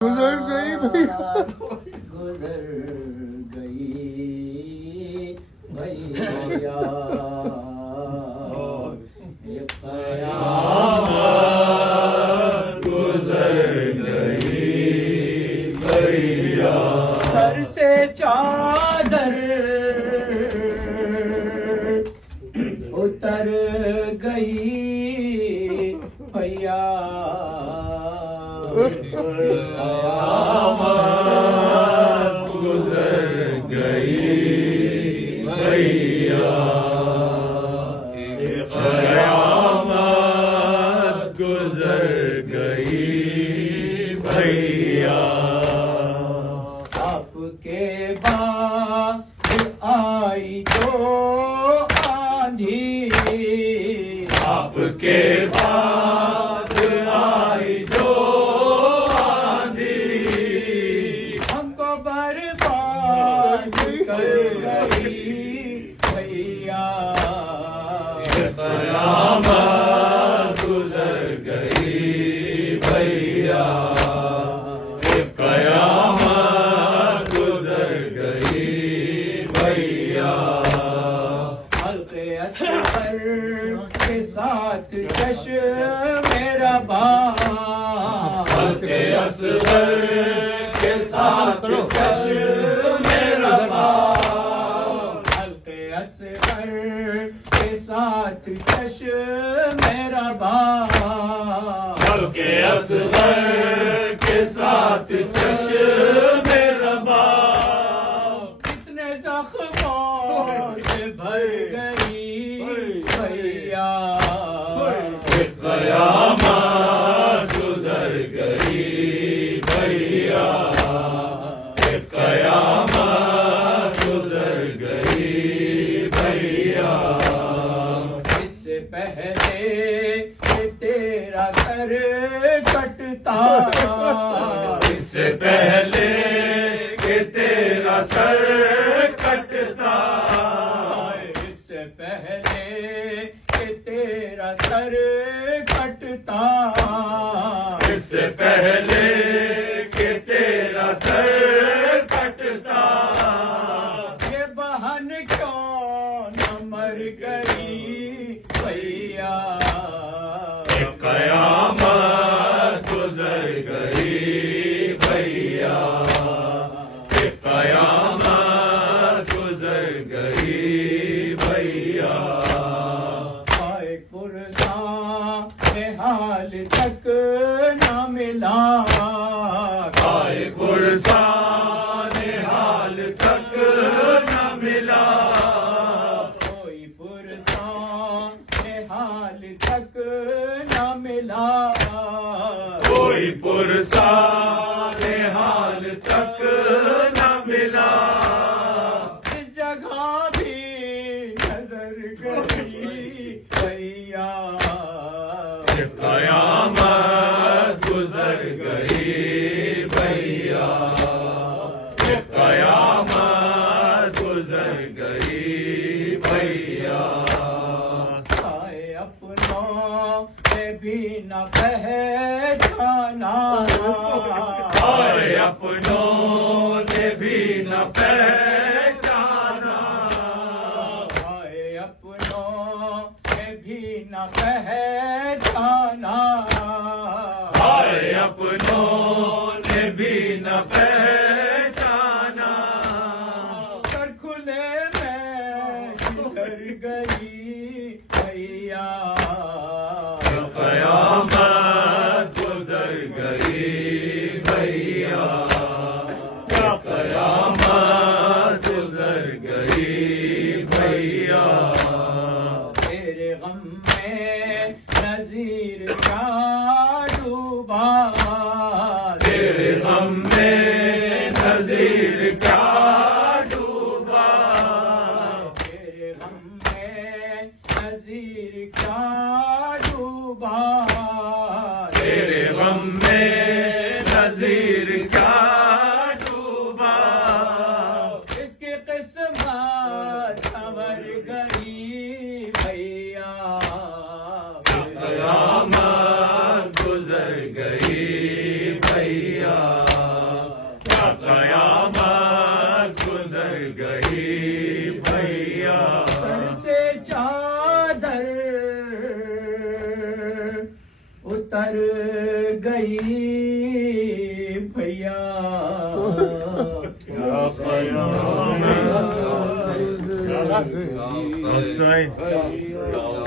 गुजर गई भैया, गुजर गई भैया, ये क़यामत गुजर गई भैया। सर से चादर उतर गई भैया, क़यामत गुजर गई भैया, क़यामत गुजर गई भैया। आपके बाद आई जो आंधी, आपके बाद आई जो आंधी, हमको बर्बाद कर गई भैया, क़यामत गुजर गई भैया, क़यामत गुजर गई भैया। हल्के असगर के साथ चश्म मेरा बाप, हल्के असगर के साथ चश्म मेरा बाप, हल्के असगर के साथ चश्म मेरा बाप, हल्के असगर के साथ चश्म मेरा बाप। कितने जख्मों से भर गई भैया, क़यामत गुजर गई भैया, क़यामत गुजर गई भैया। इससे पहले कि तेरा सर कटता, इससे पहले कि तेरा सर कटता, इससे पहले कि तेरा सर कटता, इससे पहले कि तेरा सर कटता, ये बहन क्यों न मर गई भैया, क़यामत गुजर गई भैया, क़यामत गुजर गई भैया। आए पुरसा हाल तक न मिला, आए पुरसान हाल तक न मिला, कोई पुरसा हाल तक न मिला, कोई पुरसान हाल तक न मिला। इस जगह भी नजर गई भैया, क़यामत गुजर गई भैया, क़यामत गुजर गई भैया। आए अपनों ने भी न पहचाना, आए अपनों ने भी न पहचाना, आए अपनों ने भी न पहचाना, आए अपनों ने भी न पहचाना, कर खुले में किधर गई भैया, क़यामत गुजर गई भैया, क़यामत गुजर गई भैया। तेरे गम में नजीर का डूबा, तेरे गम में नज़ीर का डूबा, तेरे गम में नजीर का डूबा, तेरे गम में नज़ीर का डूबा। इसकी किस्मत संवर गई भैया, क़यामत गुजर गई भैया। भैया सर से चादर उतर गई भैया क्या